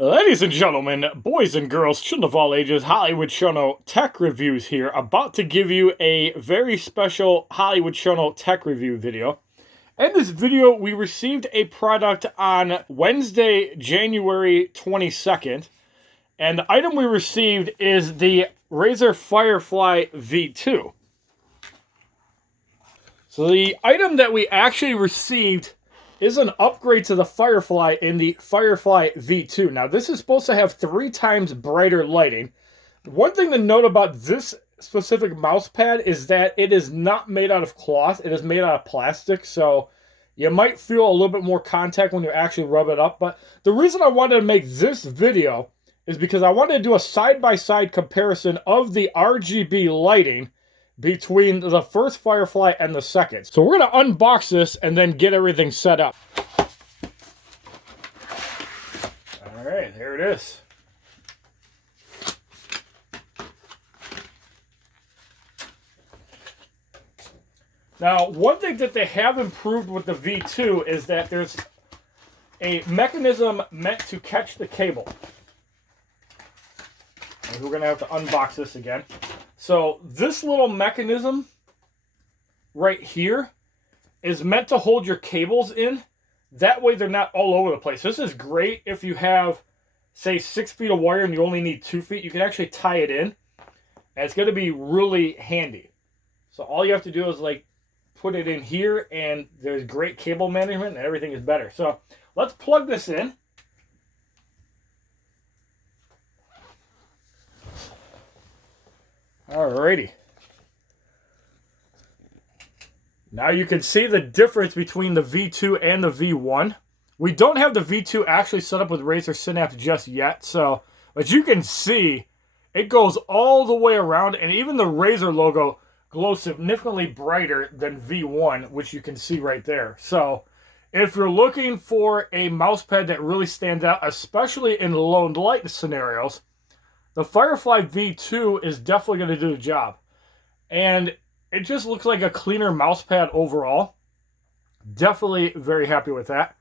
Ladies and gentlemen, boys and girls, children of all ages, HollywoodShono Tech Reviews here, about to give you a very special HollywoodShono Tech Review video. In this video, we received a product on Wednesday, January 22nd, and the item we received is the Razer Firefly V2. So the item that we actually received is an upgrade to the Firefly in the Firefly V2. Now, this is supposed to have 3 times brighter lighting. One thing to note about this specific mouse pad is that it is not made out of cloth. It is made out of plastic, so you might feel a little bit more contact when you actually rub it up. But the reason I wanted to make this video is because I wanted to do a side-by-side comparison of the RGB lighting between the first Firefly and the second. So we're going to unbox this and then get everything set up. All right, there it is. Now, one thing that they have improved with the V2 is that there's a mechanism meant to catch the cable. And we're going to have to unbox this again. So this little mechanism right here is meant to hold your cables in. That way they're not all over the place. This is great if you have, say, 6 feet of wire and you only need 2 feet. You can actually tie it in. And it's going to be really handy. So all you have to do is like put it in here and there's great cable management and everything is better. So let's plug this in. Alrighty. Now you can see the difference between the V2 and the V1. We don't have the V2 actually set up with Razer Synapse just yet, so but you can see it goes all the way around, and even the Razer logo glows significantly brighter than V1, which you can see right there. So if you're looking for a mouse pad that really stands out, especially in low light scenarios, the Firefly V2 is definitely going to do the job. And it just looks like a cleaner mouse pad overall. Definitely very happy with that.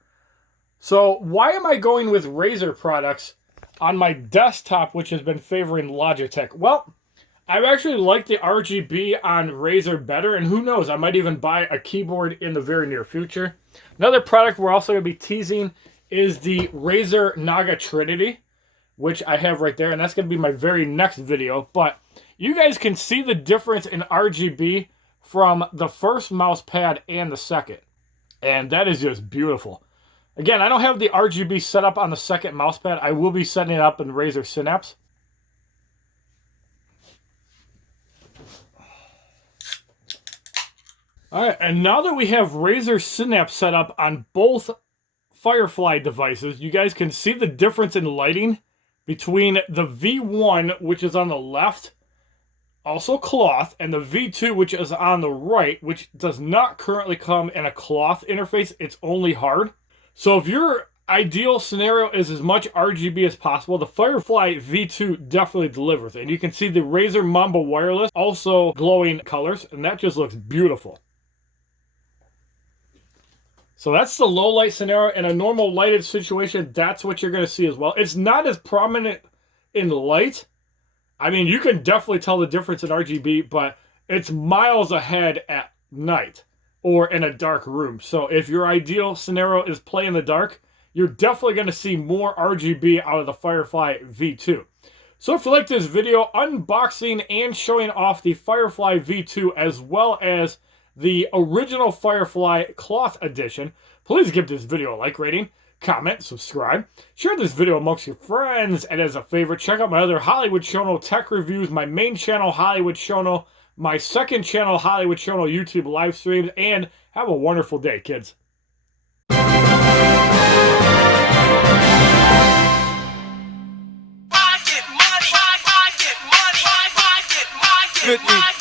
So why am I going with Razer products on my desktop, which has been favoring Logitech? Well, I actually like the RGB on Razer better, and who knows, I might even buy a keyboard in the very near future. Another product we're also going to be teasing is the Razer Naga Trinity, which I have right there, and that's going to be my very next video. But you guys can see the difference in RGB from the first mouse pad and the second. And that is just beautiful. Again, I don't have the RGB set up on the second mouse pad. I will be setting it up in Razer Synapse. Alright, and now that we have Razer Synapse set up on both Firefly devices, you guys can see the difference in lighting between the V1, which is on the left, also cloth, and the V2, which is on the right, which does not currently come in a cloth interface. It's only hard. So if your ideal scenario is as much RGB as possible, the Firefly V2 definitely delivers. And you can see the Razer Mamba Wireless also glowing colors, and that just looks beautiful. So that's the low light scenario. In a normal lighted situation, that's what you're going to see as well. It's not as prominent in light. I mean, you can definitely tell the difference in RGB, but it's miles ahead at night or in a dark room. So if your ideal scenario is play in the dark, you're definitely going to see more RGB out of the Firefly V2. So if you like this video unboxing and showing off the Firefly V2 as well as the original Firefly Cloth Edition, please give this video a like rating, comment, subscribe, share this video amongst your friends, and as a favorite, check out my other HollywoodShono Tech Reviews, my main channel, HollywoodShono, my second channel, HollywoodShono YouTube live streams, and have a wonderful day, kids. Get money.